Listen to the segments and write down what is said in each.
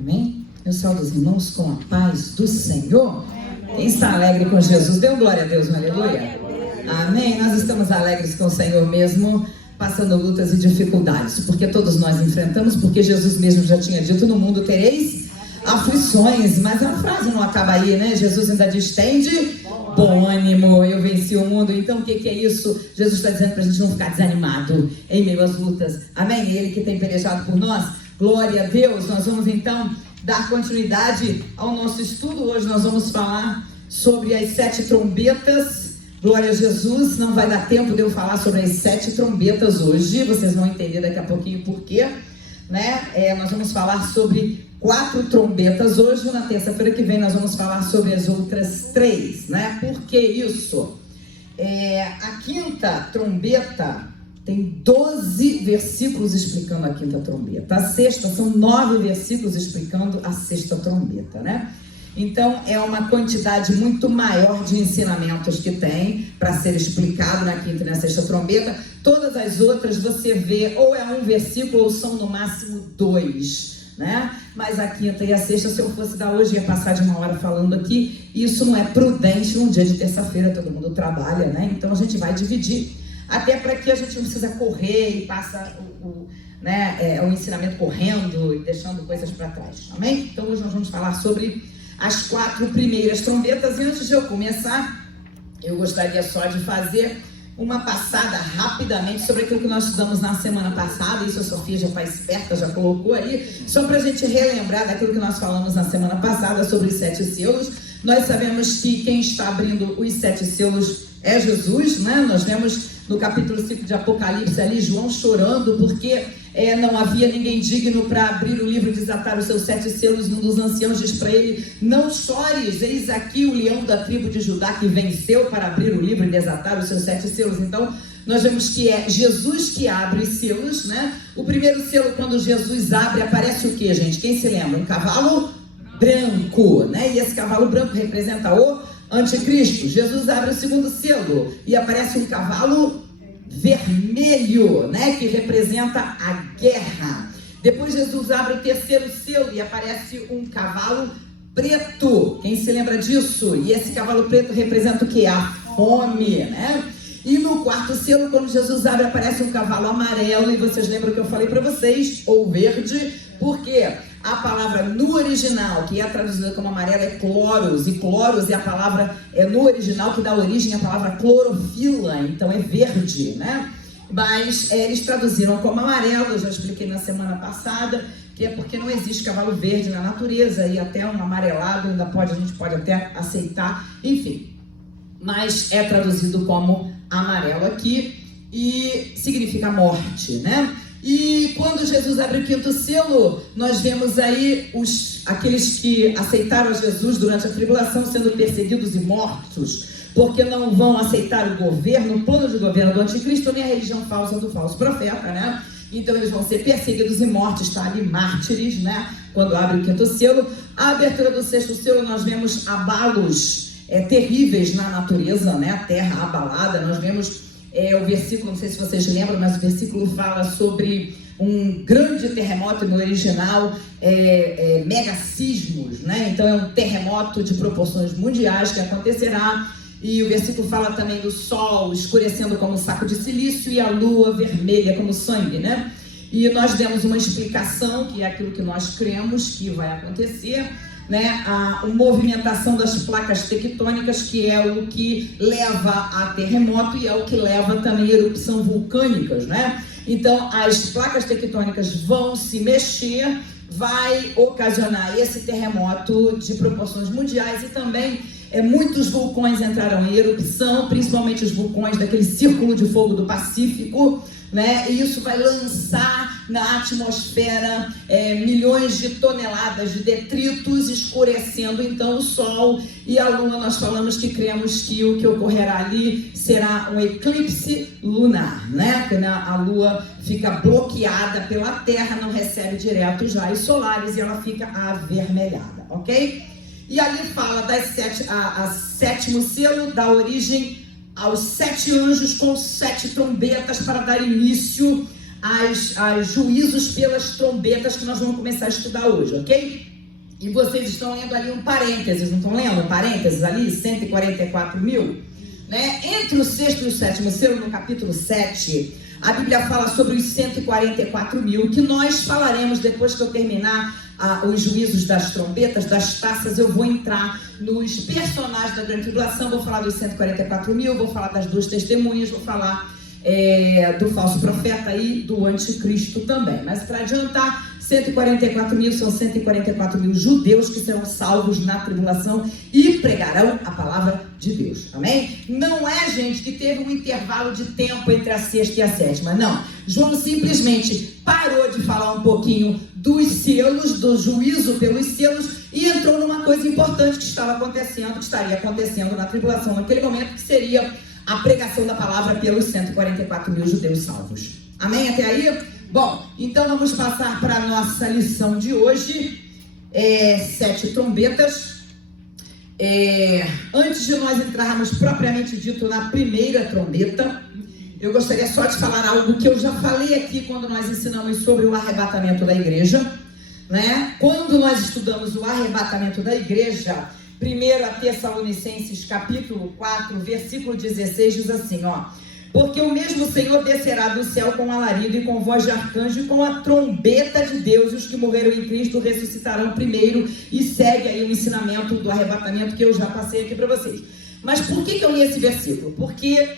Amém? Eu saúdo os irmãos com a paz do Senhor. Quem está alegre com Jesus, dê glória a Deus, aleluia. Amém? Nós estamos alegres com o Senhor mesmo, passando lutas e dificuldades, porque todos nós enfrentamos, porque Jesus mesmo já tinha dito: no mundo tereis aflições. Mas a frase não acaba aí, né? Jesus ainda diz: tende bom ânimo, eu venci o mundo. Então o que é isso? Jesus está dizendo para a gente não ficar desanimado em meio às lutas. Amém? Ele que tem pelejado por nós. Glória a Deus. Nós vamos então dar continuidade ao nosso estudo. Hoje nós vamos falar sobre as 7 trombetas. Glória a Jesus. Não vai dar tempo de eu falar sobre as 7 trombetas hoje. Vocês vão entender daqui a pouquinho por quê, né? Nós vamos falar sobre 4 trombetas hoje. Na terça-feira que vem nós vamos falar sobre as outras 3, né? Por que isso? A quinta trombeta tem 12 versículos explicando a quinta trombeta. A sexta são 9 versículos explicando a sexta trombeta, né? Então é uma quantidade muito maior de ensinamentos que tem para ser explicado na quinta e na sexta trombeta. Todas as outras você vê ou é um versículo ou são no máximo 2, né? Mas a quinta e a sexta, se eu fosse dar hoje, ia passar de 1 hora falando aqui. Isso não é prudente num dia de terça-feira, todo mundo trabalha, né? Então a gente vai dividir, até para que a gente não precisa correr e passa o ensinamento correndo e deixando coisas para trás, amém? Então hoje nós vamos falar sobre as 4 primeiras trombetas. E antes de eu começar, eu gostaria só de fazer uma passada rapidamente sobre aquilo que nós estudamos na semana passada. Isso a Sofia já está esperta, já colocou aí, só para a gente relembrar daquilo que nós falamos na semana passada sobre os 7 selos. Nós sabemos que quem está abrindo os 7 selos é Jesus, né? Nós vemos no capítulo 5 de Apocalipse ali João chorando porque não havia ninguém digno para abrir o livro e desatar os seus 7 selos. Um dos anciãos diz para ele: não chores, eis aqui o leão da tribo de Judá que venceu para abrir o livro e desatar os seus 7 selos. Então nós vemos que é Jesus que abre os selos, né? O primeiro selo, quando Jesus abre, aparece o que, gente? Quem se lembra? Um cavalo branco, né? E esse cavalo branco representa o anticristo. Jesus abre o segundo selo e aparece um cavalo vermelho, né? Que representa a guerra. Depois Jesus abre o terceiro selo e aparece um cavalo preto. Quem se lembra disso? E esse cavalo preto representa o que? A fome, né? E no quarto selo, quando Jesus abre, aparece um cavalo amarelo. E vocês lembram que eu falei para vocês? Ou verde, porque a palavra no original, que é traduzida como amarelo, é chloros, e chloros é a palavra no original que dá origem à palavra clorofila, então é verde, né? Mas eles traduziram como amarelo. Eu já expliquei na semana passada, que é porque não existe cavalo verde na natureza, e até um amarelado a gente pode até aceitar, enfim. Mas é traduzido como amarelo aqui, e significa morte, né? E quando Jesus abre o quinto selo, nós vemos aí aqueles que aceitaram a Jesus durante a tribulação sendo perseguidos e mortos, porque não vão aceitar o governo, o plano de governo do anticristo, nem a religião falsa do falso profeta, né? Então eles vão ser perseguidos e mortos, está ali mártires, né? Quando abre o quinto selo. A abertura do sexto selo, nós vemos abalos terríveis na natureza, né? A terra abalada. Nós vemos o versículo, não sei se vocês lembram, mas o versículo fala sobre um grande terremoto no original, mega sismos, né? Então é um terremoto de proporções mundiais que acontecerá. E o versículo fala também do sol escurecendo como um saco de silício e a lua vermelha como sangue, né? E nós demos uma explicação, que é aquilo que nós cremos que vai acontecer, né? A movimentação das placas tectônicas, que é o que leva a terremoto e é o que leva também a erupção vulcânicas, né? Então as placas tectônicas vão se mexer, vai ocasionar esse terremoto de proporções mundiais, e também muitos vulcões entrarão em erupção, principalmente os vulcões daquele círculo de fogo do Pacífico, né? E isso vai lançar na atmosfera milhões de toneladas de detritos, escurecendo então o Sol e a Lua. Nós falamos que cremos que o que ocorrerá ali será um eclipse lunar, né? Porque a Lua fica bloqueada pela Terra, não recebe direto os raios solares e ela fica avermelhada, ok? E ali fala a sétimo selo dá origem aos 7 anjos com 7 trombetas para dar início as juízos pelas trombetas que nós vamos começar a estudar hoje, ok? E vocês estão lendo ali um parênteses, não estão lendo um parênteses ali? 144 mil, né? Entre o sexto e o sétimo selo, no capítulo 7, a Bíblia fala sobre os 144 mil, que nós falaremos depois que eu terminar os juízos das trombetas, das taças. Eu vou entrar nos personagens da grande tribulação, vou falar dos 144 mil, vou falar das duas testemunhas, vou falar do falso profeta e do anticristo também. Mas para adiantar, 144 mil são 144 mil judeus que serão salvos na tribulação e pregarão a palavra de Deus, amém? Não é, gente, que teve um intervalo de tempo entre a sexta e a sétima, não. João simplesmente parou de falar um pouquinho dos selos, do juízo pelos selos, e entrou numa coisa importante que estava acontecendo, que estaria acontecendo na tribulação naquele momento, que seria a pregação da palavra pelos 144 mil judeus salvos. Amém? Até aí? Bom, então vamos passar para a nossa lição de hoje. 7 trombetas. Antes de nós entrarmos propriamente dito na primeira trombeta, eu gostaria só de falar algo que eu já falei aqui quando nós ensinamos sobre o arrebatamento da igreja, né? Quando nós estudamos o arrebatamento da igreja, 1 Tessalonicenses capítulo 4, versículo 16, diz assim, ó: porque o mesmo Senhor descerá do céu com alarido e com voz de arcanjo e com a trombeta de Deus, e os que morreram em Cristo ressuscitarão primeiro. E segue aí o ensinamento do arrebatamento que eu já passei aqui para vocês. Mas por que eu li esse versículo? Porque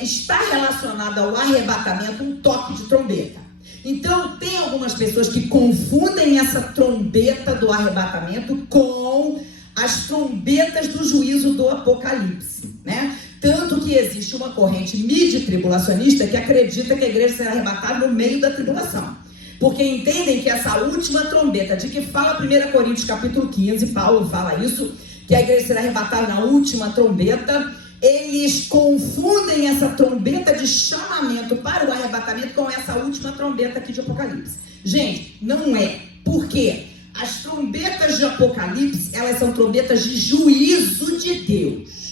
está relacionado ao arrebatamento um toque de trombeta. Então tem algumas pessoas que confundem essa trombeta do arrebatamento com as trombetas do juízo do Apocalipse, né? Tanto que existe uma corrente midi-tribulacionista que acredita que a igreja será arrebatada no meio da tribulação. Porque entendem que essa última trombeta, de que fala 1 Coríntios capítulo 15, Paulo fala isso, que a igreja será arrebatada na última trombeta. Eles confundem essa trombeta de chamamento para o arrebatamento com essa última trombeta aqui de Apocalipse. Gente, não é. Por quê? As trombetas de Apocalipse, elas são trombetas de juízo de Deus.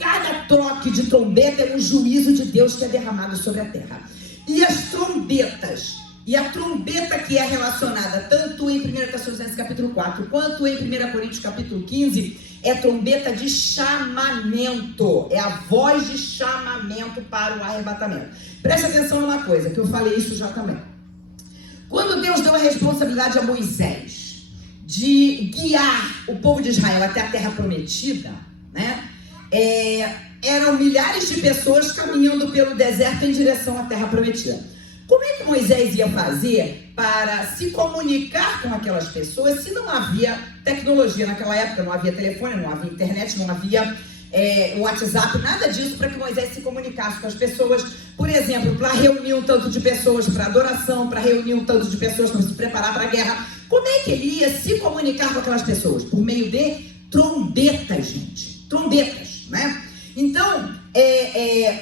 Cada toque de trombeta é um juízo de Deus que é derramado sobre a terra. E as trombetas, e a trombeta que é relacionada tanto em 1 Tessalonicenses capítulo 4, quanto em 1 Coríntios capítulo 15, é trombeta de chamamento. É a voz de chamamento para o arrebatamento. Preste atenção numa coisa, que eu falei isso já também. Quando Deus deu a responsabilidade a Moisés de guiar o povo de Israel até a terra prometida, né? Eram milhares de pessoas caminhando pelo deserto em direção à terra prometida. Como é que Moisés ia fazer para se comunicar com aquelas pessoas se não havia tecnologia naquela época? Não havia telefone, não havia internet, não havia WhatsApp, nada disso para que Moisés se comunicasse com as pessoas. Por exemplo, para reunir um tanto de pessoas para adoração, para reunir um tanto de pessoas para se preparar para a guerra. Como é que ele ia se comunicar com aquelas pessoas? Por meio de trombetas, gente. Trombetas, né? Então,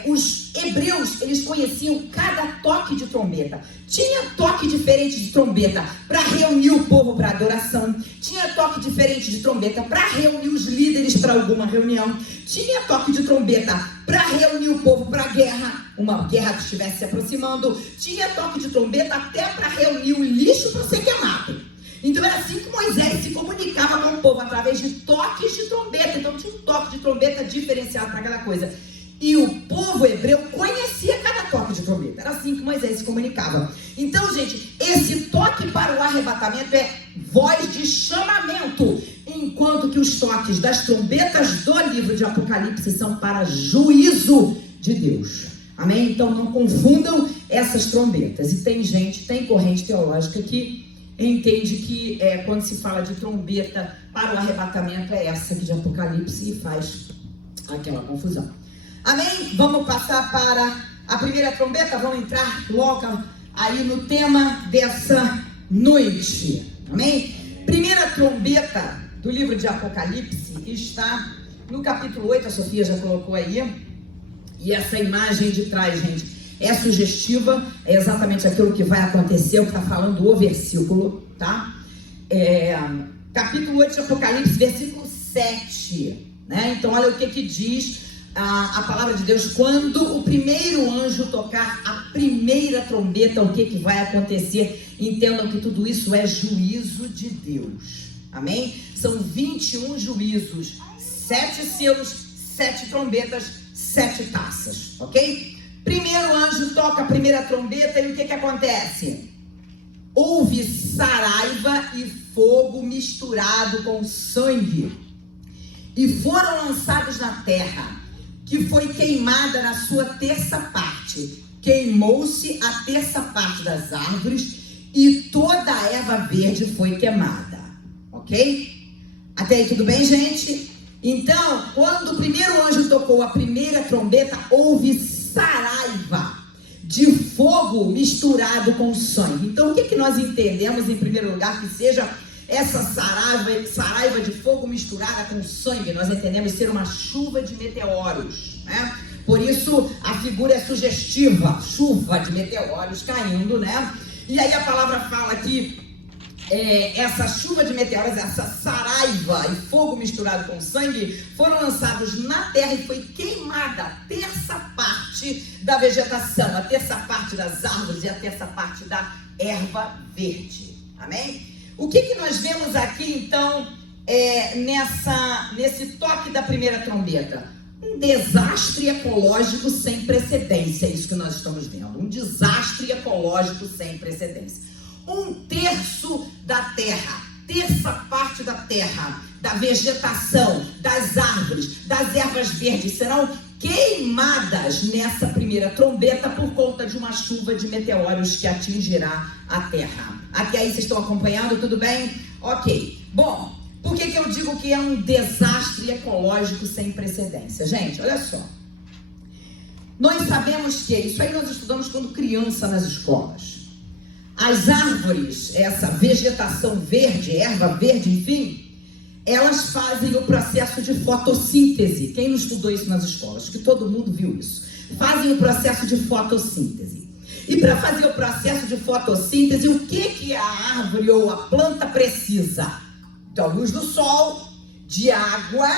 os hebreus, eles conheciam cada toque de trombeta. Tinha toque diferente de trombeta para reunir o povo para adoração. Tinha toque diferente de trombeta para reunir os líderes para alguma reunião. Tinha toque de trombeta para reunir o povo para a guerra, uma guerra que estivesse se aproximando. Tinha toque de trombeta até para reunir o lixo para ser queimado. Então era assim que Moisés se comunicava com o povo, através de toques de trombeta. Então tinha um toque de trombeta diferenciado para cada coisa. E o povo hebreu conhecia cada toque de trombeta. Era assim que Moisés se comunicava. Então, gente, esse toque para o arrebatamento é voz de chamamento, enquanto que os toques das trombetas do livro de Apocalipse são para juízo de Deus. Amém? Então não confundam essas trombetas. E tem gente, tem corrente teológica que entende que quando se fala de trombeta para o arrebatamento é essa aqui de Apocalipse e faz aquela confusão. Amém? Vamos passar para a primeira trombeta, vamos entrar logo aí no tema dessa noite. Amém? Primeira trombeta do livro de Apocalipse está no capítulo 8, a Sofia já colocou aí, e essa imagem de trás, gente, é sugestiva, é exatamente aquilo que vai acontecer, o que está falando o versículo, tá? Capítulo 8 de Apocalipse, versículo 7, né? Então olha o que diz a palavra de Deus, quando o primeiro anjo tocar a primeira trombeta, o que vai acontecer? Entendam que tudo isso é juízo de Deus. Amém? São 21 juízos, 7 selos, 7 trombetas, 7 taças, ok? Primeiro anjo toca a primeira trombeta e o que acontece? Houve saraiva e fogo misturado com sangue, e foram lançados na terra, que foi queimada na sua terça parte. Queimou-se a terça parte das árvores, e toda a erva verde foi queimada. Ok? Até aí tudo bem, gente? Então, quando o primeiro anjo tocou a primeira trombeta, houve saraiva de fogo misturado com sangue. Então, o que nós entendemos, em primeiro lugar, que seja essa saraiva de fogo misturada com sangue? Nós entendemos ser uma chuva de meteoros, né? Por isso, a figura é sugestiva, chuva de meteoros caindo, né? E aí a palavra fala que essa chuva de meteoros, essa saraiva e fogo misturado com sangue, foram lançados na terra e foi queimada a terça parte da vegetação, a terça parte das árvores e a terça parte da erva verde. Amém? O que nós vemos aqui, então, nesse toque da primeira trombeta? Um desastre ecológico sem precedência, é isso que nós estamos vendo. Um desastre ecológico sem precedência. 1/3 da terra, terça parte da terra, da vegetação, das árvores, das ervas verdes, serão queimadas nessa primeira trombeta por conta de uma chuva de meteoros que atingirá a terra. Até aí vocês estão acompanhando? Tudo bem? Ok. Bom, por que eu digo que é um desastre ecológico sem precedência? Gente, olha só. Nós sabemos que, isso aí nós estudamos quando criança nas escolas. As árvores, essa vegetação verde, erva verde, enfim, elas fazem o processo de fotossíntese. Quem não estudou isso nas escolas? Acho que todo mundo viu isso. Fazem o processo de fotossíntese. E para fazer o processo de fotossíntese, o que a árvore ou a planta precisa? Da luz do sol, de água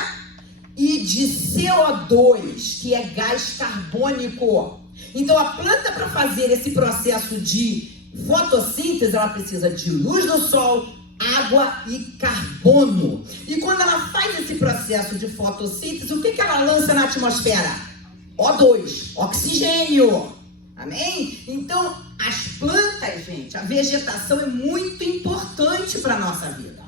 e de CO2, que é gás carbônico. Então a planta, para fazer esse processo de fotossíntese, ela precisa de luz do sol, água e carbono. E quando ela faz esse processo de fotossíntese, o que ela lança na atmosfera? O2, oxigênio. Amém? Então, as plantas, gente, a vegetação é muito importante para a nossa vida.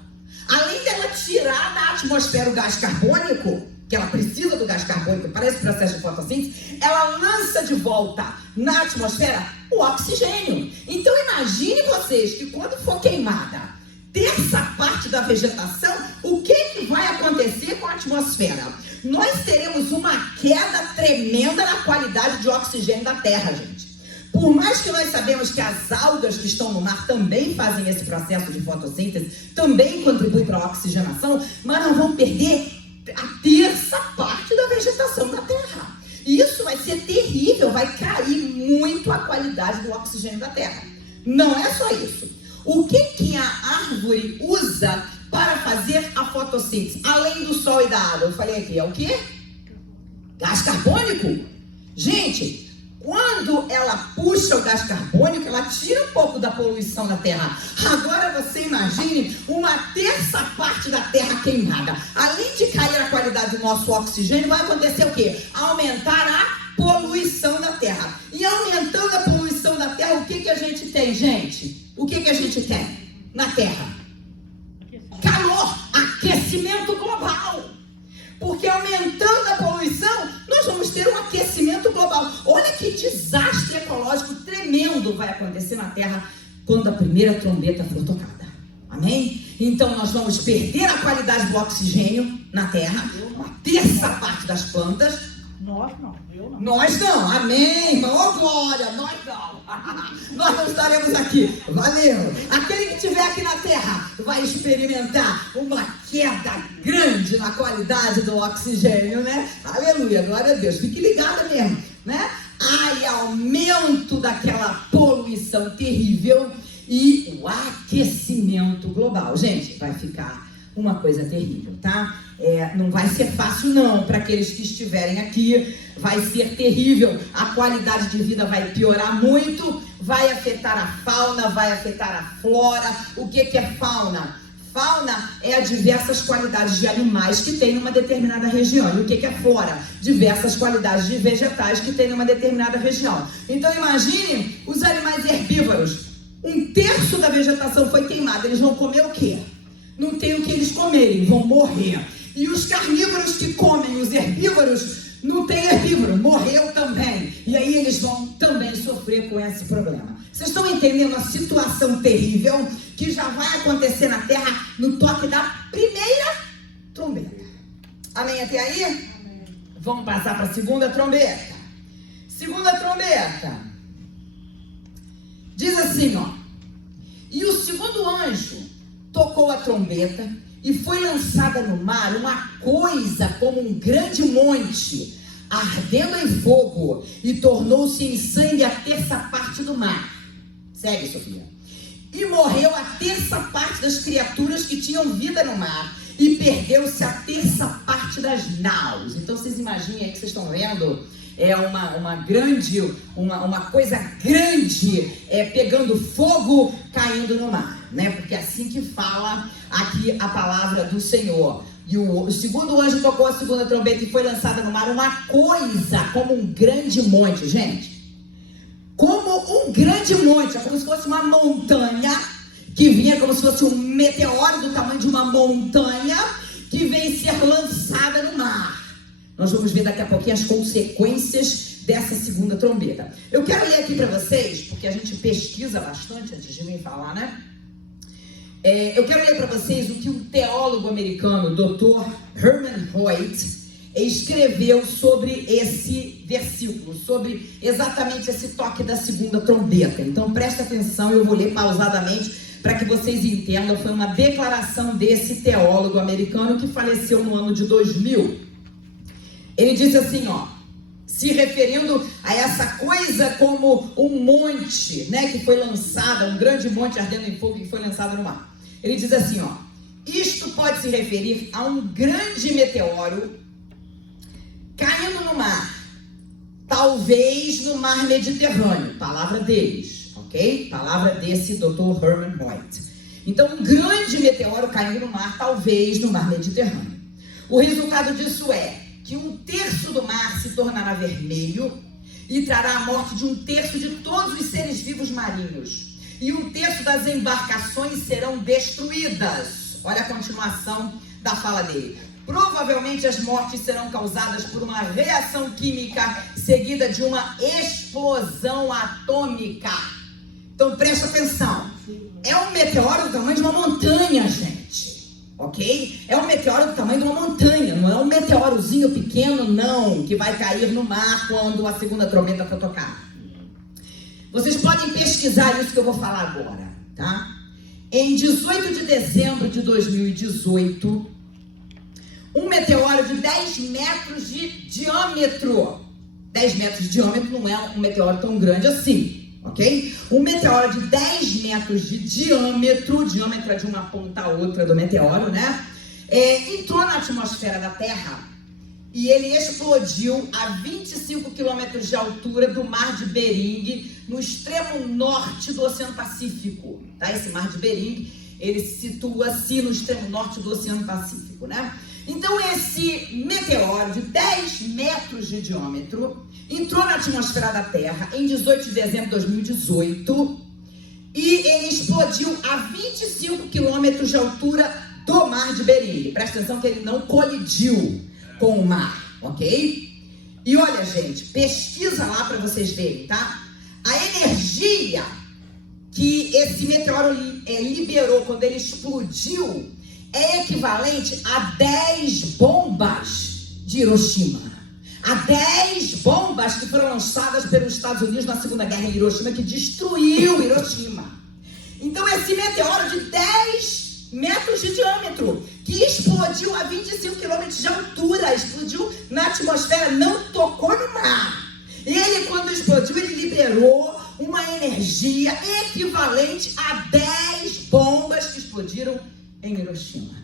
Além dela tirar da atmosfera o gás carbônico, que ela precisa do gás carbônico para esse processo de fotossíntese, ela lança de volta na atmosfera o oxigênio. Então imagine vocês que quando for queimada terça parte da vegetação, o que vai acontecer com a atmosfera? Nós teremos uma queda tremenda na qualidade de oxigênio da Terra, gente. Por mais que nós sabemos que as algas que estão no mar também fazem esse processo de fotossíntese, também contribuem para a oxigenação, mas nós vamos perder a terça parte da vegetação da Terra. E isso vai ser terrível, vai cair muito a qualidade do oxigênio da Terra. Não é só isso. O que a árvore usa para fazer a fotossíntese? Além do sol e da água, eu falei aqui, é o quê? Gás carbônico. Gente, quando ela puxa o gás carbônico, ela tira um pouco da poluição da Terra. Agora você imagine uma terça parte da Terra queimada. Além de cair a qualidade do nosso oxigênio, vai acontecer o quê? Aumentar a poluição da Terra. E aumentando a poluição da Terra, o que a gente tem, gente? O que a gente tem na Terra? Calor, aquecimento global. Porque aumentando a poluição, nós vamos ter um aquecimento global. Olha que desastre ecológico tremendo vai acontecer na Terra quando a primeira trombeta for tocada. Amém? Então nós vamos perder a qualidade do oxigênio na Terra, uma terça parte das plantas. Nós não, eu não. Nós não, amém, irmão, oh glória, nós não. Nós não estaremos aqui, valeu. Aquele que estiver aqui na Terra vai experimentar uma queda grande na qualidade do oxigênio, né? Aleluia, glória a Deus, fique ligado mesmo, né? Ai, aumento daquela poluição terrível e o aquecimento global. Gente, vai ficar uma coisa terrível, tá? Não vai ser fácil não, para aqueles que estiverem aqui, vai ser terrível, a qualidade de vida vai piorar muito, vai afetar a fauna, vai afetar a flora. O que é fauna? Fauna é as diversas qualidades de animais que tem numa determinada região. E o que é flora? Diversas qualidades de vegetais que tem numa determinada região. Então imagine os animais herbívoros. 1/3 da vegetação foi queimada. Eles vão comer o quê? Não tem o que eles comerem, vão morrer. E os carnívoros que comem os herbívoros, não tem herbívoro, morreu também. E aí eles vão também sofrer com esse problema. Vocês estão entendendo a situação terrível que já vai acontecer na Terra no toque da primeira trombeta? Amém até aí? Amém. Vamos passar para a segunda trombeta. Segunda trombeta. Diz assim, ó. E o segundo anjo tocou a trombeta e foi lançada no mar uma coisa como um grande monte, ardendo em fogo, e tornou-se em sangue a 1/3 do mar. Segue, Sofia. E morreu a 1/3 das criaturas que tinham vida no mar, e perdeu-se a 1/3 das naus. Então vocês imaginem aí que vocês estão vendo, uma coisa grande, pegando fogo, caindo no mar, né? Porque é assim que fala aqui a palavra do Senhor. E o segundo anjo tocou a segunda trombeta e foi lançada no mar uma coisa como um grande monte, gente. Como um grande monte, é como se fosse uma montanha que vinha, como se fosse um meteoro do tamanho de uma montanha que vem ser lançada no mar. Nós vamos ver daqui a pouquinho as consequências dessa segunda trombeta. Eu quero ler aqui para vocês, porque a gente pesquisa bastante antes de vir falar, né? Eu quero ler para vocês o que um teólogo americano, Dr. Herman Hoyt, escreveu sobre esse versículo, sobre exatamente esse toque da segunda trombeta. Então preste atenção, eu vou ler pausadamente para que vocês entendam. Foi uma declaração desse teólogo americano que faleceu no ano de 2000. Ele disse assim, ó, se referindo a essa coisa como um monte, né, que foi lançada, um grande monte ardendo em fogo que foi lançado no mar. Ele diz assim, ó, isto pode se referir a um grande meteoro caindo no mar, talvez no mar Mediterrâneo, palavra deles, ok? Palavra desse Dr. Herman Hoyt. Então, um grande meteoro caindo no mar, talvez no mar Mediterrâneo. O resultado disso é que 1/3 do mar se tornará vermelho e trará a morte de 1/3 de todos os seres vivos marinhos. E 1/3 das embarcações serão destruídas. Olha a continuação da fala dele. Provavelmente as mortes serão causadas por uma reação química seguida de uma explosão atômica. Então presta atenção. É um meteoro do tamanho de uma montanha, gente. Ok? É um meteoro do tamanho de uma montanha. Não é um meteorozinho pequeno, não, que vai cair no mar quando a segunda trombeta for tocar. Vocês podem pesquisar isso que eu vou falar agora, tá? Em 18 de dezembro de 2018, um meteoro de 10 metros de diâmetro. 10 metros de diâmetro não é um meteoro tão grande assim, ok? Um meteoro de 10 metros de diâmetro, diâmetro é de uma ponta a outra do meteoro, né? Entrou na atmosfera da Terra e ele explodiu a 25 quilômetros de altura do Mar de Bering, no extremo norte do Oceano Pacífico, tá? Esse Mar de Bering, ele situa-se no extremo norte do Oceano Pacífico, né? Então esse meteoro de 10 metros de diâmetro entrou na atmosfera da Terra em 18 de dezembro de 2018 e ele explodiu a 25 quilômetros de altura do Mar de Bering. Presta atenção que ele não colidiu com o mar, ok? E olha, gente, pesquisa lá para vocês verem, tá? A energia que esse meteoro liberou quando ele explodiu é equivalente a 10 bombas de Hiroshima. A 10 bombas que foram lançadas pelos Estados Unidos na Segunda Guerra em Hiroshima, que destruiu Hiroshima. Então esse meteoro de 10 metros de diâmetro, que explodiu a 25 quilômetros de altura, explodiu na atmosfera, não tocou no mar. Ele, quando explodiu, ele liberou uma energia equivalente a 10 bombas que explodiram em Hiroshima.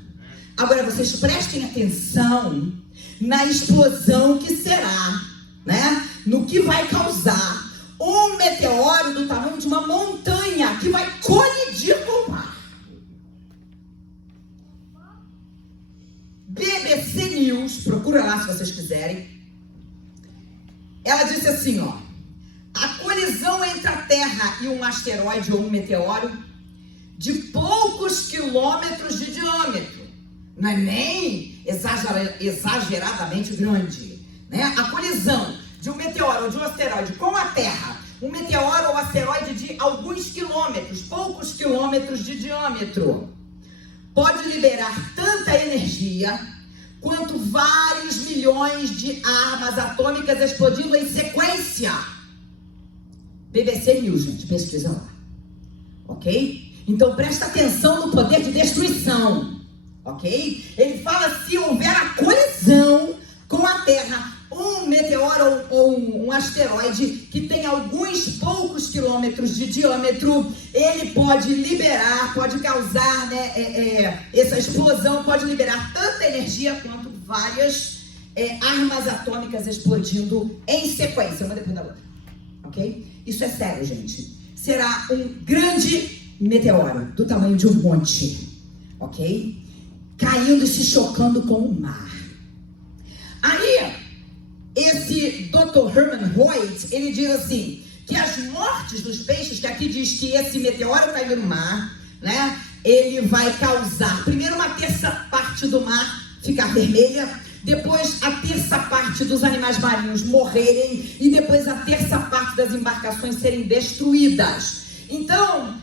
Agora vocês prestem atenção na explosão que será, né? No que vai causar um meteoro do tamanho de uma montanha que vai colidir com o mar. BBC News, procura lá se vocês quiserem. Ela disse assim, ó: a colisão entre a Terra e um asteroide ou um meteoro de poucos quilômetros de diâmetro, não é nem exageradamente grande, né? A colisão de um meteoro ou de um asteroide com a Terra, um meteoro ou asteroide de alguns quilômetros, poucos quilômetros de diâmetro, pode liberar tanta energia quanto vários milhões de armas atômicas explodindo em sequência. BBC News, gente, pesquisa lá, ok? Então presta atenção no poder de destruição, ok? Ele fala: se houver a colisão com a Terra, um meteoro ou um asteroide que tem alguns poucos quilômetros de diâmetro, ele pode liberar, pode causar, né, essa explosão pode liberar tanta energia quanto várias armas atômicas explodindo em sequência, uma depois da outra, ok? Isso é sério, gente. Será um grande meteoro do tamanho de um monte, ok? Caindo e se chocando com o mar. Aí, esse Dr. Herman Hoyt, ele diz assim, que as mortes dos peixes, que aqui diz que esse meteoro caindo no mar, né, ele vai causar, primeiro, uma terça parte do mar ficar vermelha, depois a terça parte dos animais marinhos morrerem e depois a terça parte das embarcações serem destruídas. Então,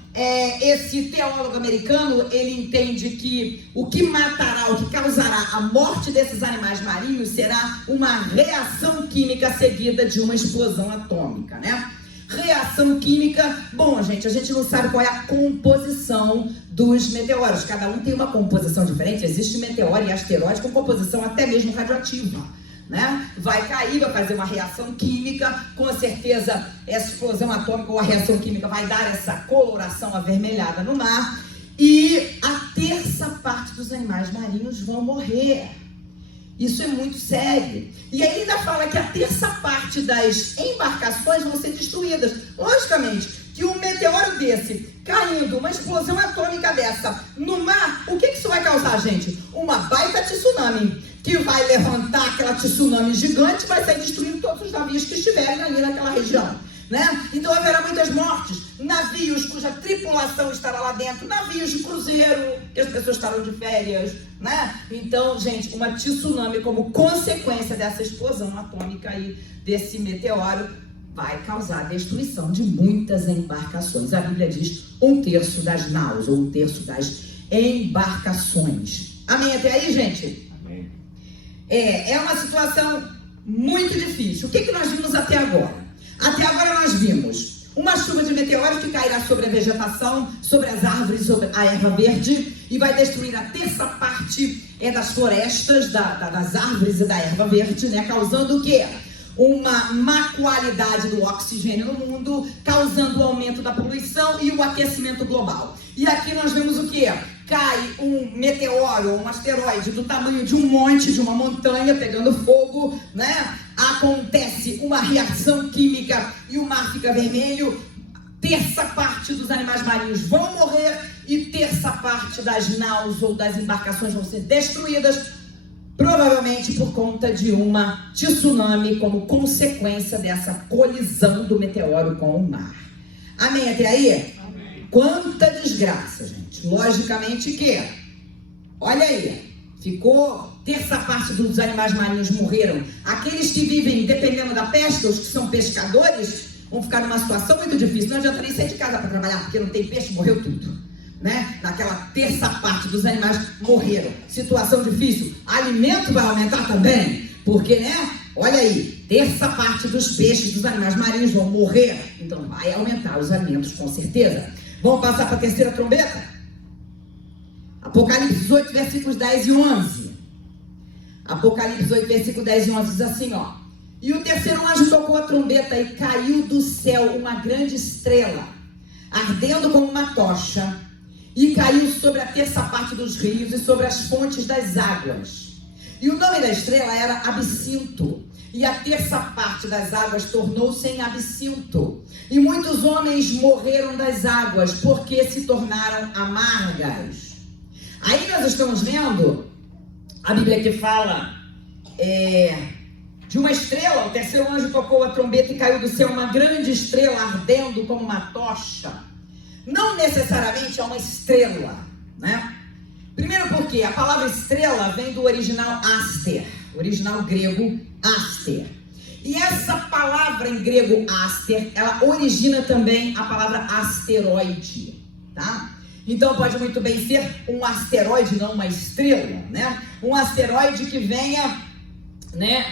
esse teólogo americano, ele entende que o que matará, o que causará a morte desses animais marinhos será uma reação química seguida de uma explosão atômica, né? Reação química, bom, gente, a gente não sabe qual é a composição dos meteoros. Cada um tem uma composição diferente. Existe meteoro e asteroide com composição até mesmo radioativa, né? Vai cair, vai fazer uma reação química, com certeza essa explosão atômica ou a reação química vai dar essa coloração avermelhada no mar e a terça parte dos animais marinhos vão morrer. Isso é muito sério. E aí ainda fala que a terça parte das embarcações vão ser destruídas. Logicamente, que um meteoro desse caindo, uma explosão atômica dessa no mar, o que isso vai causar, gente? Uma baita tsunami, que vai levantar aquela tsunami gigante e vai sair destruindo todos os navios que estiverem ali naquela região, né? Então haverá muitas mortes, navios cuja tripulação estará lá dentro, navios de cruzeiro, que as pessoas estarão de férias, né? Então, gente, uma tsunami como consequência dessa explosão atômica aí, desse meteoro, vai causar a destruição de muitas embarcações. A Bíblia diz 1/3 das naus, ou 1/3 das embarcações. Amém até aí, gente? Amém. É uma situação muito difícil. O que nós vimos até agora? Até agora nós vimos uma chuva de meteoros que cairá sobre a vegetação, sobre as árvores, sobre a erva verde e vai destruir a terça parte das florestas, das árvores e da erva verde, né? Causando o quê? Uma má qualidade do oxigênio no mundo, causando o aumento da poluição e o aquecimento global. E aqui nós vemos o quê? Cai um meteoro, um asteroide do tamanho de um monte, de uma montanha pegando fogo, né? Acontece uma reação química e o mar fica vermelho, terça parte dos animais marinhos vão morrer e terça parte das naus ou das embarcações vão ser destruídas, provavelmente por conta de uma tsunami como consequência dessa colisão do meteoro com o mar. Amém até aí? Amém. Quanta desgraça, gente. Logicamente que, olha aí, ficou terça parte dos animais marinhos morreram. Aqueles que vivem dependendo da pesca, os que são pescadores, vão ficar numa situação muito difícil. Não adianta nem sair de casa para trabalhar, porque não tem peixe, morreu tudo, né? Naquela terça parte dos animais morreram. Situação difícil. Alimento vai aumentar também, porque, né? Olha aí, terça parte dos peixes, dos animais marinhos vão morrer. Então vai aumentar os alimentos com certeza. Vamos passar para a terceira trombeta? Apocalipse 8, versículos 10 e 11. Apocalipse 8, versículo 10 e 11 diz assim, ó: e o terceiro anjo tocou a trombeta e caiu do céu uma grande estrela, ardendo como uma tocha, e caiu sobre a terça parte dos rios e sobre as fontes das águas. E o nome da estrela era Absinto, e a terça parte das águas tornou-se em Absinto. E muitos homens morreram das águas, porque se tornaram amargas. Aí nós estamos vendo a Bíblia que fala de uma estrela. O terceiro anjo tocou a trombeta e caiu do céu uma grande estrela ardendo como uma tocha. Não necessariamente é uma estrela, né? Primeiro porque a palavra estrela vem do original aster, original grego aster. E essa palavra em grego aster, ela origina também a palavra asteroide, tá? Então pode muito bem ser um asteroide, não uma estrela, né? Um asteroide que venha, né,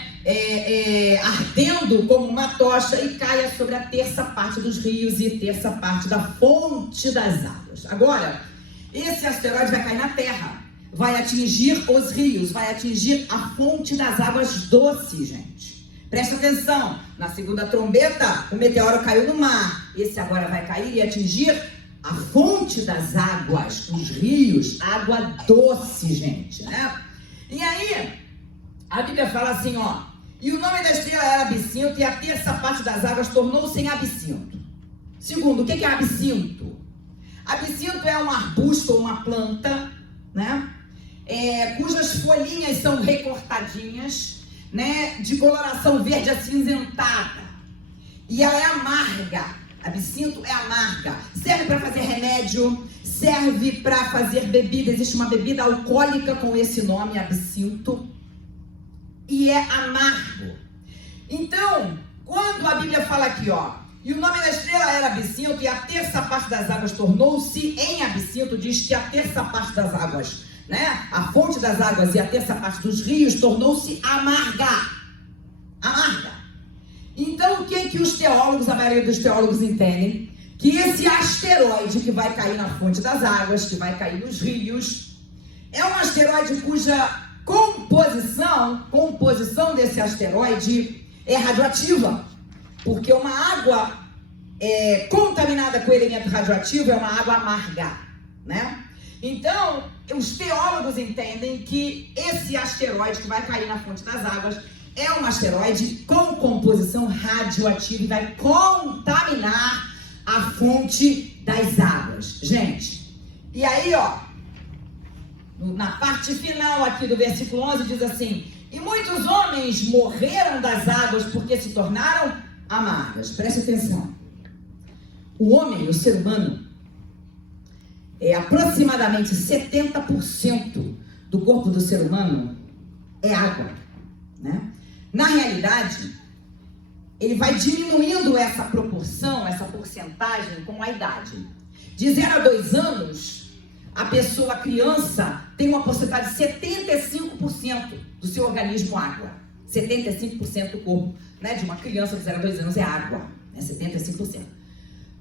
ardendo como uma tocha e caia sobre a terça parte dos rios e terça parte da fonte das águas. Agora, esse asteroide vai cair na Terra, vai atingir os rios, vai atingir a fonte das águas doces, gente. Presta atenção, na segunda trombeta, o meteoro caiu no mar. Esse agora vai cair e atingir a fonte das águas, os rios, água doce, gente, né? E aí, a Bíblia fala assim, ó, e o nome da estrela era Absinto, e a terça parte das águas tornou-se em Absinto. Segundo, o que é Absinto? Absinto é um arbusto ou uma planta, né? Cujas folhinhas são recortadinhas, né? De coloração verde acinzentada. E ela é amarga. Absinto é amarga. Serve para fazer remédio, serve para fazer bebida. Existe uma bebida alcoólica com esse nome, absinto. E é amargo. Então, quando a Bíblia fala aqui, ó, e o nome da estrela era Absinto, e a terça parte das águas tornou-se em Absinto, diz que a terça parte das águas, né, a fonte das águas e a terça parte dos rios tornou-se amarga. Amarga. Então, o que os teólogos, a maioria dos teólogos entendem? Que esse asteroide que vai cair na fonte das águas, que vai cair nos rios, é um asteroide cuja composição desse asteroide é radioativa, porque uma água contaminada com elemento radioativo é uma água amarga, né? Então, os teólogos entendem que esse asteroide que vai cair na fonte das águas é um asteroide com composição radioativa e vai contaminar a fonte das águas. Gente, e aí, ó, na parte final aqui do versículo 11 diz assim, e muitos homens morreram das águas porque se tornaram amargas. Preste atenção. O homem, o ser humano, aproximadamente 70% do corpo do ser humano é água, né? Na realidade, ele vai diminuindo essa proporção, essa porcentagem com a idade. De 0 a 2 anos, a pessoa, a criança, tem uma porcentagem de 75% do seu organismo água. 75% do corpo, né, de uma criança de 0 a 2 anos é água, né, 75%.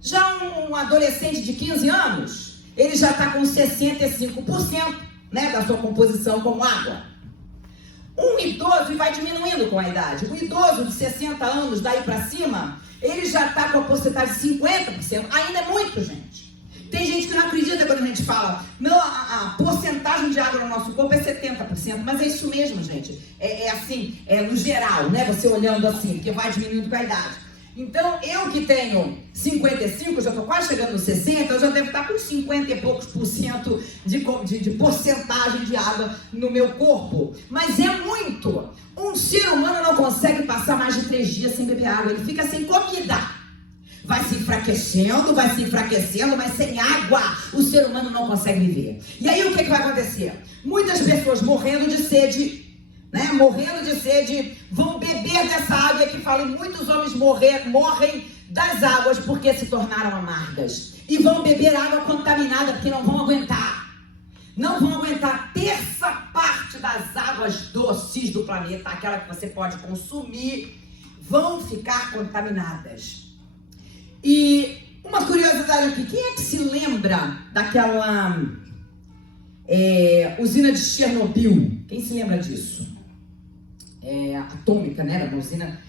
Já um adolescente de 15 anos, ele já está com 65%, né, da sua composição como água. Um idoso, e vai diminuindo com a idade, um idoso de 60 anos, daí para cima, ele já está com a porcentagem de 50%, ainda é muito, gente. Tem gente que não acredita quando a gente fala, não, a porcentagem de água no nosso corpo é 70%, mas é isso mesmo, gente. Assim, no geral, né? Você olhando assim, que vai diminuindo com a idade. Então, eu que tenho 55, já estou quase chegando nos 60, eu já devo estar com 50 e poucos % de porcentagem de água no meu corpo. Mas é muito. Um ser humano não consegue passar mais de 3 dias sem beber água, ele fica sem comida. Vai se enfraquecendo, mas sem água o ser humano não consegue viver. E aí o que vai acontecer? Muitas pessoas morrendo de sede, né? Morrendo de sede, vão beber dessa água que fala, e muitos homens morrem das águas porque se tornaram amargas. E vão beber água contaminada porque não vão aguentar. Não vão aguentar a terça parte das águas doces do planeta, aquela que você pode consumir, vão ficar contaminadas. E uma curiosidade aqui, quem é que se lembra daquela usina de Chernobyl? Quem se lembra disso? Atômica, né? Era uma usina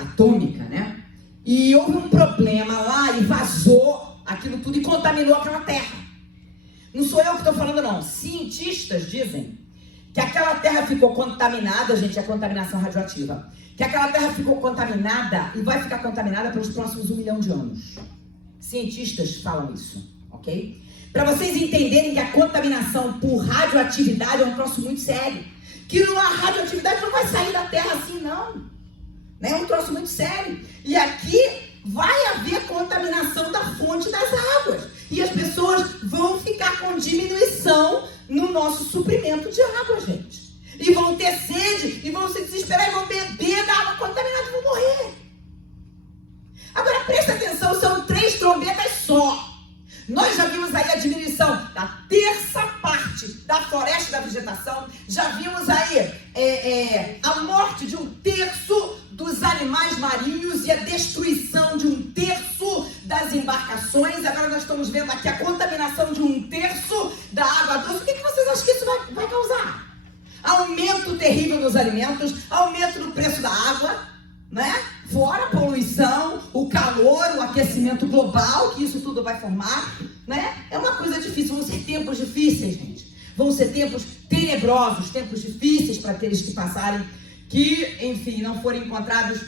atômica, né? E houve um problema lá e vazou aquilo tudo e contaminou aquela terra. Não sou eu que estou falando, não. Cientistas dizem que aquela terra ficou contaminada, gente, é contaminação radioativa. Que aquela terra ficou contaminada e vai ficar contaminada pelos próximos 1 milhão de anos. Cientistas falam isso, ok? Para vocês entenderem que a contaminação por radioatividade é um troço muito sério. Que a radioatividade não vai sair da terra assim, não. É um troço muito sério. E aqui vai haver contaminação da fonte das águas. E as pessoas vão ficar com diminuição no nosso suprimento de água, gente. E vão ter sede, e vão se desesperar, e vão beber da água contaminada e vão morrer. Agora presta atenção, são 3 trombetas só. Nós já vimos aí a diminuição da terça parte da floresta e da vegetação. Já vimos aí a morte de 1/3 dos animais marinhos e a destruição de 1/3 das embarcações. Agora nós estamos vendo aqui a contaminação de 1/3 da água doce. O que vocês acham que isso vai causar? Aumento terrível nos alimentos, aumento no preço da água, né? Fora a poluição, o calor, o aquecimento global, que isso tudo vai formar, né? É uma coisa difícil, vão ser tempos difíceis, gente. Vão ser tempos tenebrosos, tempos difíceis para aqueles que passarem, que, enfim, não forem encontrados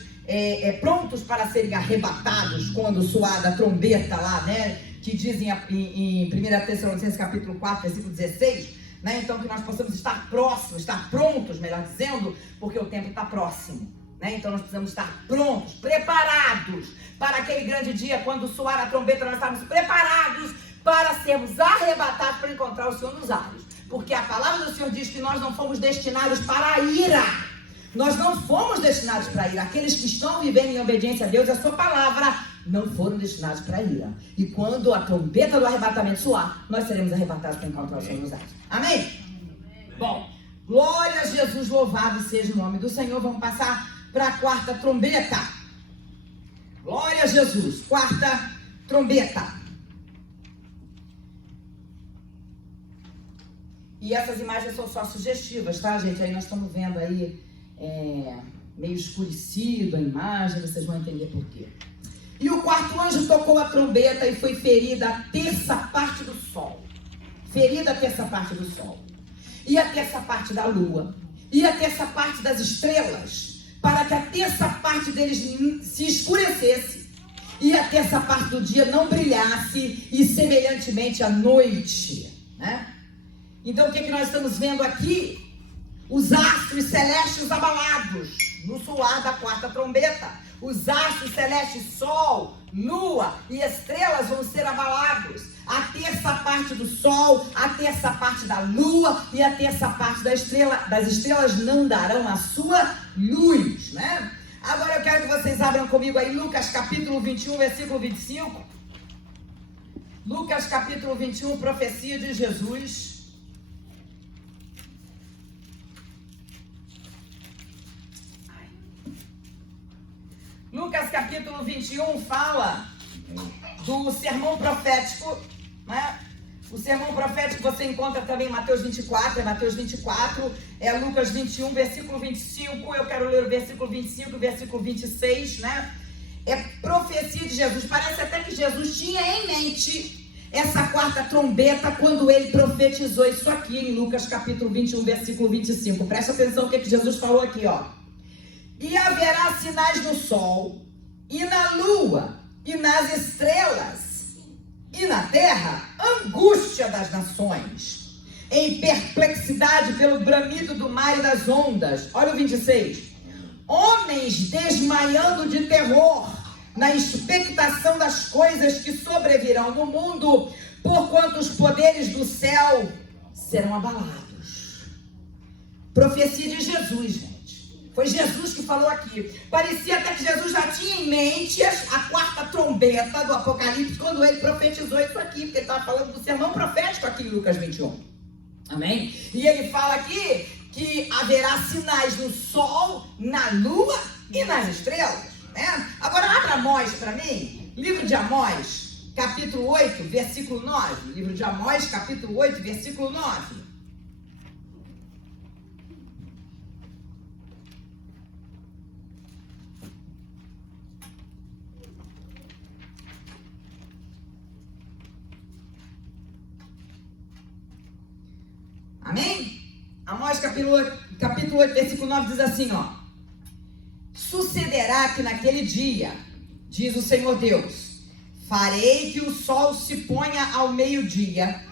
prontos para serem arrebatados quando soar da trombeta lá, né? Que dizem em 1 Tessalonicenses capítulo 4, versículo 16, né? Então que nós possamos estar próximos, estar prontos, melhor dizendo, porque o tempo está próximo. Então nós precisamos estar prontos, preparados para aquele grande dia, quando soar a trombeta, nós estamos preparados para sermos arrebatados para encontrar o Senhor nos ares. Porque a palavra do Senhor diz que nós não fomos destinados para a ira. Nós não fomos destinados para a ira. Aqueles que estão vivendo em obediência a Deus e a sua palavra não foram destinados para a ira. E quando a trombeta do arrebatamento soar, nós seremos arrebatados para encontrar o Senhor nos ares. Amém? Bom, glória a Jesus, louvado seja o nome do Senhor. Vamos passar para a 4ª trombeta. Glória a Jesus. 4ª trombeta. E essas imagens são só sugestivas, tá, gente? Aí nós estamos vendo aí meio escurecido a imagem, vocês vão entender por quê. E o 4º anjo tocou a trombeta e foi ferida a terça parte do sol. Ferida a terça parte do sol. E a terça parte da lua. E a terça parte das estrelas, para que a terça parte deles se escurecesse e a terça parte do dia não brilhasse, e semelhantemente à noite, né? Então o que nós estamos vendo aqui? Os astros celestes abalados no soar da 4ª trombeta. Os astros celestes, sol, lua e estrelas vão ser abalados. A terça parte do sol, a terça parte da lua e a terça parte das estrelas não darão a sua luz, né? Agora eu quero que vocês abram comigo aí Lucas capítulo 21, versículo 25. Lucas capítulo 21, profecia de Jesus. Lucas capítulo 21 fala do sermão profético, né? O sermão profético você encontra também em Mateus 24, Mateus 24, Lucas 21, versículo 25, eu quero ler o versículo 25 e o versículo 26, né? É profecia de Jesus. Parece até que Jesus tinha em mente essa 4ª trombeta quando ele profetizou isso aqui em Lucas capítulo 21, versículo 25. Presta atenção o que Jesus falou aqui, ó. E haverá sinais no sol, e na lua, e nas estrelas, e na terra, angústia das nações, em perplexidade pelo bramido do mar e das ondas. Olha o 26. Homens desmaiando de terror, na expectação das coisas que sobrevirão no mundo, porquanto os poderes do céu serão abalados. Profecia de Jesus, gente. Foi Jesus que falou aqui. Parecia até que Jesus já tinha em mente a 4ª trombeta do Apocalipse quando ele profetizou isso aqui, porque ele estava falando do sermão profético aqui em Lucas 21. Amém? E ele fala aqui que haverá sinais no sol, na lua e nas estrelas, né? Agora abra Amós para mim, livro de Amós, capítulo 8, versículo 9. Livro de Amós, capítulo 8, versículo 9. Amém? Amós capítulo 8, versículo 9 diz assim, ó. Sucederá que naquele dia, diz o Senhor Deus, farei que o sol se ponha ao meio-dia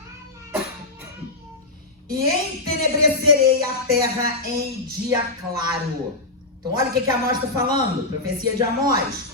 e entenebrecerei a terra em dia claro. Então olha o que Amós está falando, profecia de Amós.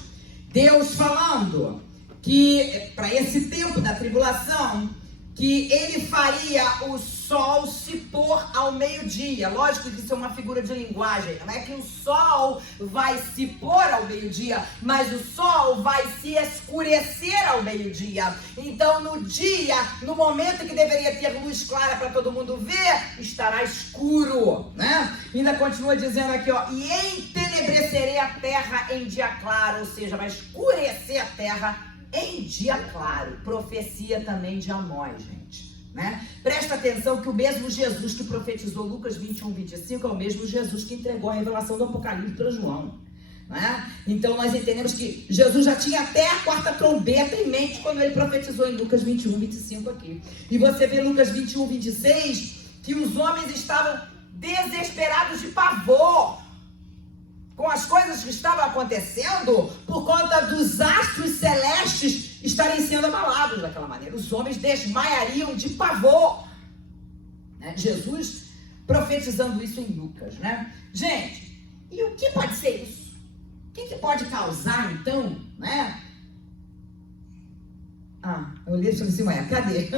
Deus falando que para esse tempo da tribulação, que ele faria o sol se pôr ao meio-dia. Lógico que isso é uma figura de linguagem. Não é que o sol vai se pôr ao meio-dia, mas o sol vai se escurecer ao meio-dia. Então, no dia, no momento que deveria ter luz clara para todo mundo ver, estará escuro, né? Ainda continua dizendo aqui, ó, e entenebrecerei a terra em dia claro, ou seja, vai escurecer a terra em dia claro. Profecia também de Amós, gente, né? Presta atenção que o mesmo Jesus que profetizou Lucas 21, 25 é o mesmo Jesus que entregou a revelação do Apocalipse para João, né? Então nós entendemos que Jesus já tinha até a quarta trombeta em mente quando ele profetizou em Lucas 21, 25 aqui. E você vê Lucas 21, 26 que os homens estavam desesperados de pavor com as coisas que estavam acontecendo por conta dos astros celestes estarem sendo abalados daquela maneira. Os homens desmaiariam de pavor, né? Jesus profetizando isso em Lucas, né? Gente, e o que pode ser isso? O que pode causar, então, né? Eu li isso em cima, cadê?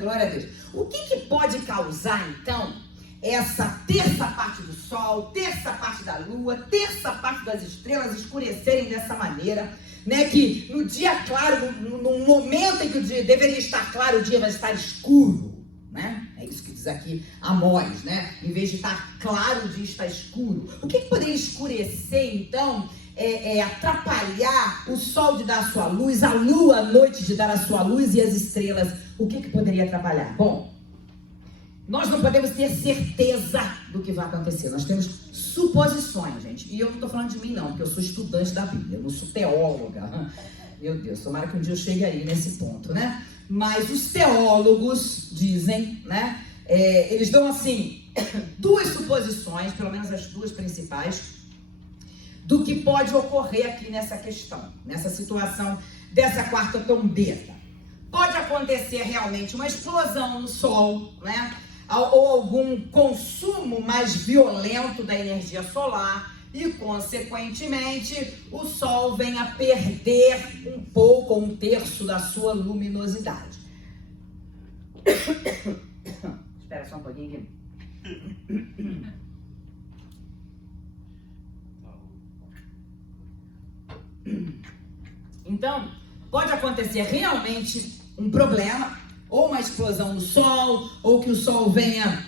Glória a Deus. O que pode causar, então, essa terça parte do sol, terça parte da lua, terça parte das estrelas escurecerem dessa maneira, né? Que no dia claro, no momento em que o dia deveria estar claro, o dia vai estar escuro, né? É isso que diz aqui Amós, né? Em vez de estar claro, o dia está escuro. O que poderia escurecer, então? Atrapalhar o sol de dar a sua luz, a lua à noite de dar a sua luz e as estrelas. O que poderia atrapalhar? Bom, nós não podemos ter certeza do que vai acontecer. Nós temos suposições, gente. E eu não estou falando de mim, não, porque eu sou estudante da Bíblia. Eu não sou teóloga. Meu Deus, tomara que um dia eu chegue aí nesse ponto, né? Mas os teólogos dizem, né? Eles dão, assim, duas suposições, pelo menos as duas principais, do que pode ocorrer aqui nessa questão, nessa situação dessa quarta trombeta. Pode acontecer realmente uma explosão no sol, né? Ou algum consumo mais violento da energia solar e, consequentemente, o sol venha a perder um pouco ou um terço da sua luminosidade. Espera só um pouquinho aqui. Então, pode acontecer realmente um problema, ou uma explosão no sol, ou que o sol venha,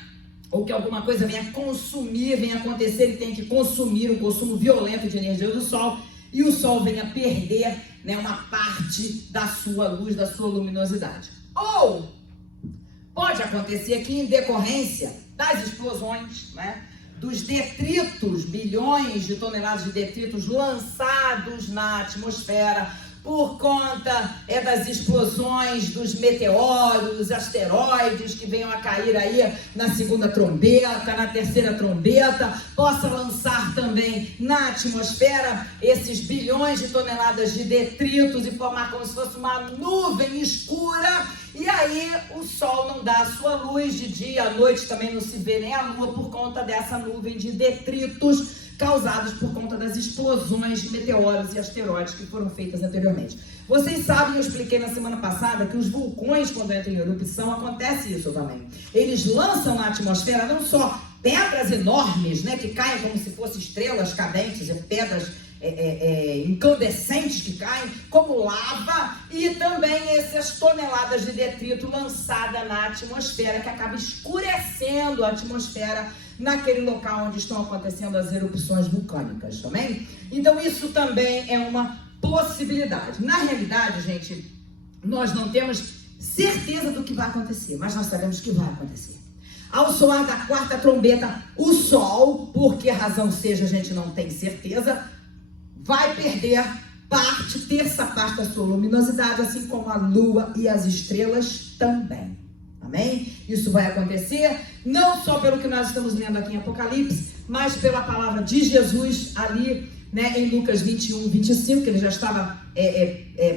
ou que alguma coisa venha consumir, venha acontecer e tenha que consumir um consumo violento de energia do sol, e o sol venha perder, né, uma parte da sua luz, da sua luminosidade. Ou pode acontecer aqui em decorrência das explosões, né, dos detritos, bilhões de toneladas de detritos lançados na atmosfera, por conta das explosões dos meteoros, asteroides que venham a cair aí na segunda trombeta, na terceira trombeta, possa lançar também na atmosfera esses bilhões de toneladas de detritos e formar como se fosse uma nuvem escura, e aí o sol não dá a sua luz de dia, à noite também não se vê nem a lua por conta dessa nuvem de detritos causados por conta das explosões de meteoros e asteroides que foram feitas anteriormente. Vocês sabem, eu expliquei na semana passada, que os vulcões, quando entram em erupção, acontece isso também. Eles lançam na atmosfera não só pedras enormes, né, que caem como se fossem estrelas cadentes, pedras incandescentes que caem, como lava, e também essas toneladas de detrito lançada na atmosfera, que acaba escurecendo a atmosfera naquele local onde estão acontecendo as erupções vulcânicas, também. Então isso também é uma possibilidade. Na realidade, gente, nós não temos certeza do que vai acontecer, mas nós sabemos que vai acontecer. Ao soar da quarta trombeta, o sol, por que razão seja, a gente não tem certeza, vai perder terça parte da sua luminosidade, assim como a lua e as estrelas também. Amém? Isso vai acontecer não só pelo que nós estamos lendo aqui em Apocalipse, mas pela palavra de Jesus ali, né, em Lucas 21, 25, que ele já estava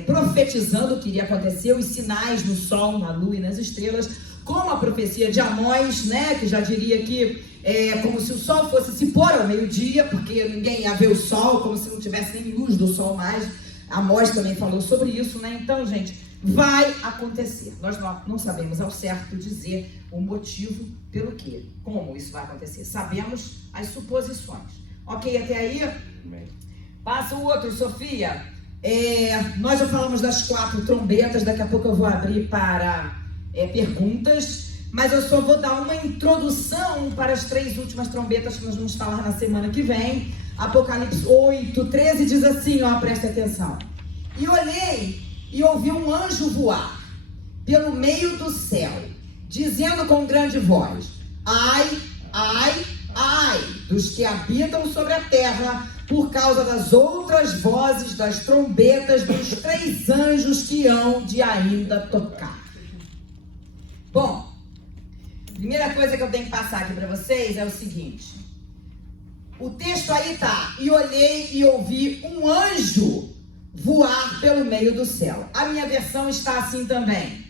profetizando o que iria acontecer, os sinais no sol, na lua e nas estrelas, como a profecia de Amós, né, que já diria que é como se o sol fosse se pôr ao meio-dia, porque ninguém ia ver o sol, como se não tivesse nem luz do sol mais. Amós também falou sobre isso, né? Então, gente, vai acontecer. Nós não sabemos ao certo dizer o motivo pelo que, como isso vai acontecer. Sabemos as suposições. Ok, até aí? Passa o outro, Sofia. Nós já falamos das 4 trombetas, daqui a pouco eu vou abrir para perguntas, mas eu só vou dar uma introdução para as 3 últimas trombetas que nós vamos falar na semana que vem. Apocalipse 8, 13 diz assim, ó, preste atenção. E olhei e ouvi um anjo voar pelo meio do céu, dizendo com grande voz: ai, ai, ai, dos que habitam sobre a terra, por causa das outras vozes das trombetas dos 3 anjos que hão de ainda tocar. Bom, primeira coisa que eu tenho que passar aqui para vocês é o seguinte. O texto aí tá: e olhei e ouvi um anjo voar pelo meio do céu. A minha versão está assim também.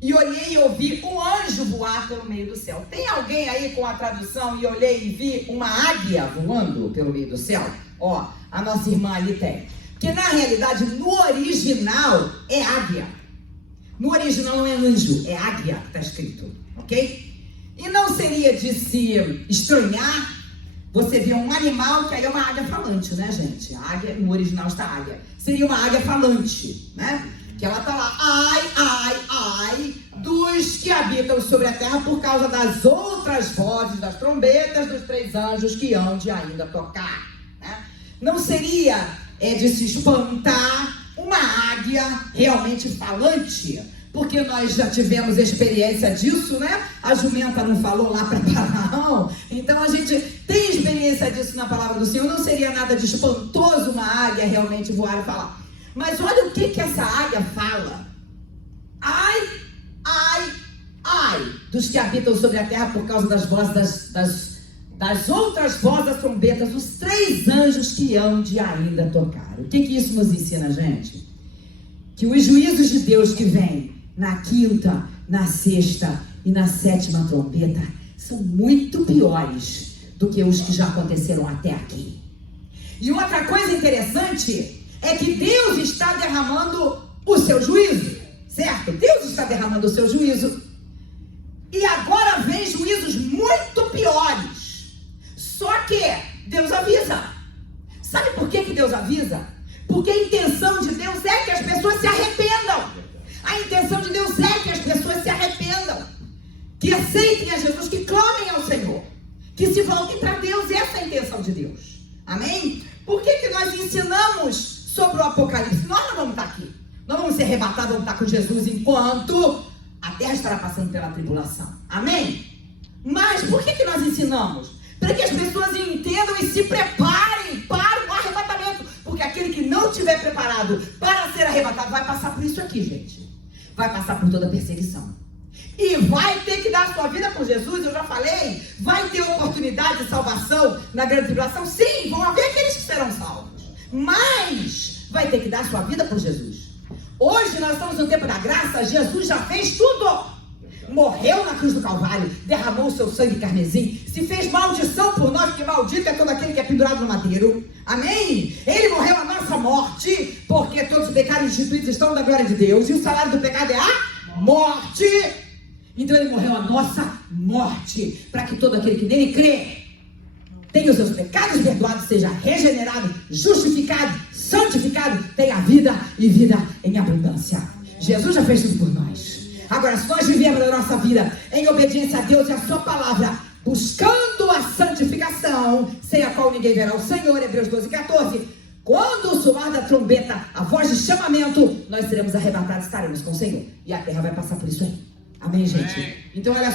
E olhei e ouvi um anjo voar pelo meio do céu. Tem alguém aí com a tradução e olhei e vi uma águia voando pelo meio do céu? Ó, a nossa irmã ali tem. Porque na realidade, no original, é águia. No original não é anjo, é águia que está escrito, ok? E não seria de se estranhar você vê um animal, que aí é uma águia falante, né, gente? A águia, no original está águia. Seria uma águia falante, né? Que ela está lá, ai, ai, ai, dos que habitam sobre a terra por causa das outras vozes, das trombetas dos 3 anjos que hão de ainda tocar, né? Não seria de se espantar uma águia realmente falante, porque nós já tivemos experiência disso, né? A jumenta não falou lá para Paraão, então a gente tem experiência disso na palavra do Senhor. Não seria nada de espantoso uma águia realmente voar e falar. Mas olha o que essa águia fala. Ai, ai, ai, dos que habitam sobre a terra por causa das vozes das outras vozes das trombetas, os 3 anjos que hão de ainda tocar. O que isso nos ensina, gente? Que os juízos de Deus que vêm na 5ª, na 6ª e na 7ª trombeta são muito piores do que os que já aconteceram até aqui. E outra coisa interessante é que Deus está derramando o seu juízo, certo? Deus está derramando o seu juízo. E agora vem juízos muito piores. Só que Deus avisa. Sabe por que Deus avisa? Porque a intenção de Deus é que as pessoas se arrependam. A intenção de Deus é que as pessoas se arrependam, que aceitem a Jesus, que clamem ao Senhor, que se voltem para Deus. Essa é a intenção de Deus. Amém? Por que nós ensinamos sobre o Apocalipse? Nós não vamos estar aqui. Nós vamos ser arrebatados, vamos estar com Jesus enquanto a terra estará passando pela tribulação. Amém? Mas por que nós ensinamos? Para que as pessoas entendam e se preparem para o arrebatamento. Porque aquele que não estiver preparado para ser arrebatado vai passar por isso aqui, gente. Vai passar por toda a perseguição. E vai ter que dar sua vida por Jesus, eu já falei. Vai ter oportunidade de salvação na grande tribulação. Sim, vão haver aqueles que serão salvos. Mas vai ter que dar sua vida por Jesus. Hoje nós estamos no tempo da graça. Jesus já fez tudo. Morreu na cruz do Calvário, derramou o seu sangue carmesim, se fez maldição por nós, porque maldito é todo aquele que é pendurado no madeiro. Amém? Ele morreu a nossa morte, porque todos os pecados instituídos estão da glória de Deus, e o salário do pecado é a morte. Então ele morreu a nossa morte, para que todo aquele que nele crê tenha os seus pecados perdoados, seja regenerado, justificado, santificado, tenha vida e vida em abundância. Jesus já fez tudo por nós. Agora, se nós vivemos a nossa vida em obediência a Deus e a sua palavra, buscando a santificação, sem a qual ninguém verá o Senhor, Hebreus 12, 14, quando soar da trombeta, a voz de chamamento, nós seremos arrebatados, estaremos com o Senhor. E a terra vai passar por isso aí. Amém, gente? Então, olha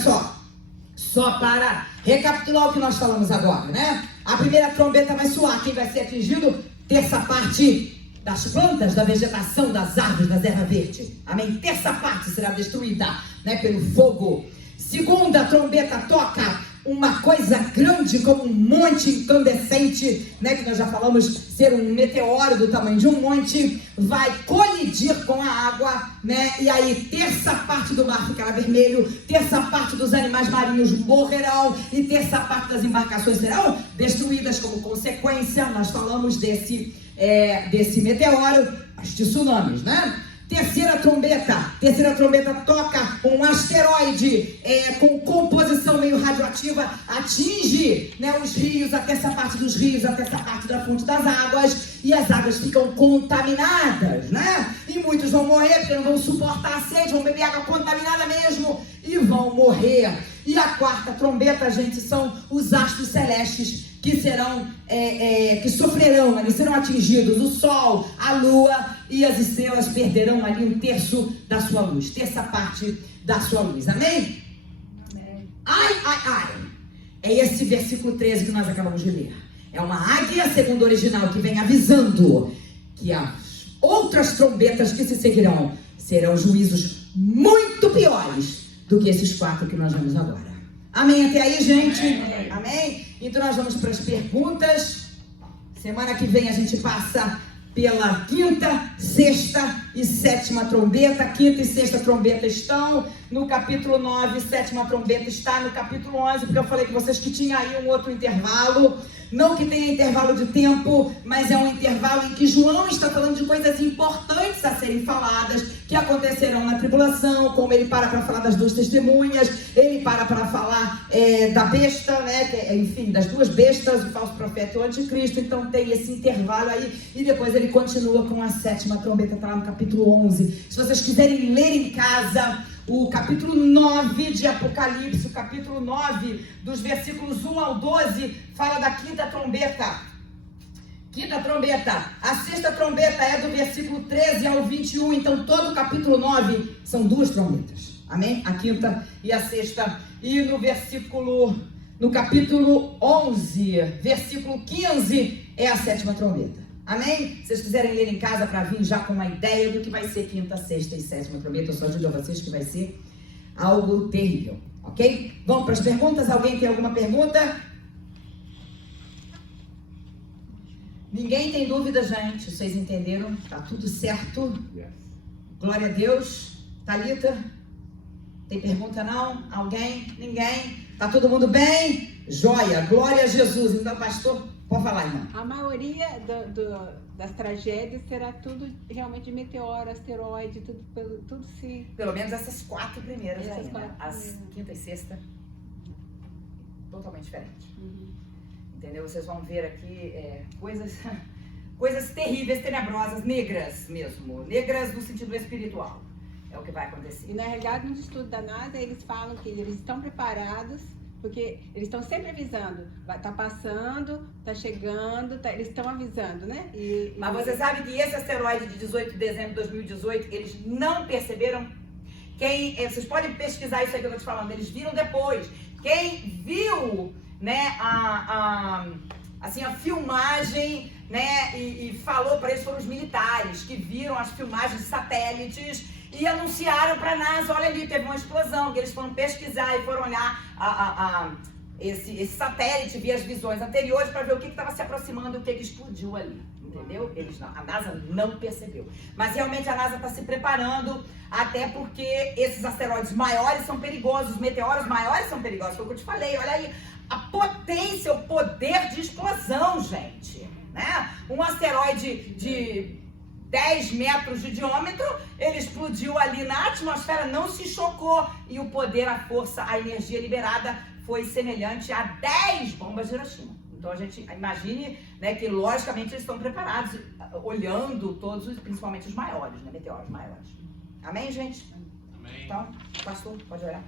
só para recapitular o que nós falamos agora, né? A primeira trombeta vai soar, quem vai ser atingido? Terça parte das plantas, da vegetação, das árvores, das ervas verdes. Amém? Terça parte será destruída, né, pelo fogo. Segunda, a trombeta toca uma coisa grande como um monte incandescente, né, que nós já falamos ser um meteoro do tamanho de um monte, vai colidir com a água, né, e aí terça parte do mar ficará vermelho, terça parte dos animais marinhos morrerão e terça parte das embarcações serão destruídas como consequência. Nós falamos desse meteoro, os tsunamis, né? Terceira trombeta toca um asteroide com composição meio radioativa, atinge, né, os rios, a terça parte dos rios, a terça parte da fonte das águas, e as águas ficam contaminadas, né? E muitos vão morrer porque não vão suportar a sede, vão beber água contaminada mesmo e vão morrer. E a quarta trombeta, gente, são os astros celestes que serão, que sofrerão, eles serão atingidos. O sol, a lua e as estrelas perderão ali um terço da sua luz, terça parte da sua luz. Amém? Amém. Ai. É esse versículo 13 que nós acabamos de ler. É uma águia, segundo o original, que vem avisando que as outras trombetas que se seguirão serão juízos muito piores do que esses 4 que nós vemos agora. Amém até aí, gente? Amém? Então nós vamos para as perguntas. Semana que vem a gente passa pela quinta, sexta e sétima trombeta. Quinta e sexta trombeta estão no capítulo 9, sétima trombeta está no capítulo 11, porque eu falei com vocês que tinha aí um outro intervalo. Não que tenha intervalo de tempo, mas é um intervalo em que João está falando de coisas importantes a serem faladas, que acontecerão na tribulação, como ele para falar das 2 testemunhas, ele para falar da besta, né, enfim, das 2 bestas, o falso profeta e o anticristo. Então tem esse intervalo aí, e depois ele continua com a sétima trombeta, está lá no capítulo 11. Se vocês quiserem ler em casa o capítulo 9 de Apocalipse, o capítulo 9, dos versículos 1 ao 12, fala da quinta trombeta. Quinta trombeta. A sexta trombeta é do versículo 13 ao 21, então todo o capítulo 9 são 2 trombetas. Amém? A quinta e a sexta. E no capítulo 11, versículo 15, é a sétima trombeta. Amém? Se vocês quiserem ler em casa para vir já com uma ideia do que vai ser quinta, sexta e sétima trombeta, eu só digo a vocês que vai ser algo terrível, ok? Vamos para as perguntas? Alguém tem alguma pergunta? Ninguém tem dúvida, gente? Vocês entenderam? Tá tudo certo? Yes. Glória a Deus. Thalita? Tem pergunta não? Alguém? Ninguém? Tá todo mundo bem? Joia, glória a Jesus. Então, pastor, pode falar, irmã. A maioria das tragédias será tudo realmente de meteoro, asteroide, tudo se... Pelo menos essas 4 primeiras aí, né? As quinta e sexta, totalmente diferente. Entendeu? Vocês vão ver aqui coisas terríveis, tenebrosas, negras mesmo. Negras no sentido espiritual. É o que vai acontecer. E na realidade, nos estudos da NASA, eles falam que eles estão preparados, porque eles estão sempre avisando, tá passando, tá chegando, eles estão avisando, né? Mas você sabe que esse asteroide de 18 de dezembro de 2018, eles não perceberam. Vocês podem pesquisar isso aí que eu tô te falando, eles viram depois. Quem viu, né, a filmagem, né, e falou para eles foram os militares que viram as filmagens de satélites e anunciaram para a NASA, olha ali, teve uma explosão, que eles foram pesquisar e foram olhar esse satélite, ver as visões anteriores para ver o que estava se aproximando e o que explodiu ali, entendeu? A NASA não percebeu. Mas realmente a NASA está se preparando, até porque esses asteroides maiores são perigosos, os meteoros maiores são perigosos, foi o que eu te falei, olha aí, a potência, o poder de explosão, gente, né? Um asteroide de 10 metros de diâmetro, ele explodiu ali na atmosfera, não se chocou, e o poder, a força, a energia liberada foi semelhante a 10 bombas de Hiroshima. Então a gente imagine, né, que logicamente eles estão preparados, olhando todos, principalmente os maiores, né, meteoros maiores. Amém, gente? Amém. Então, pastor, pode orar.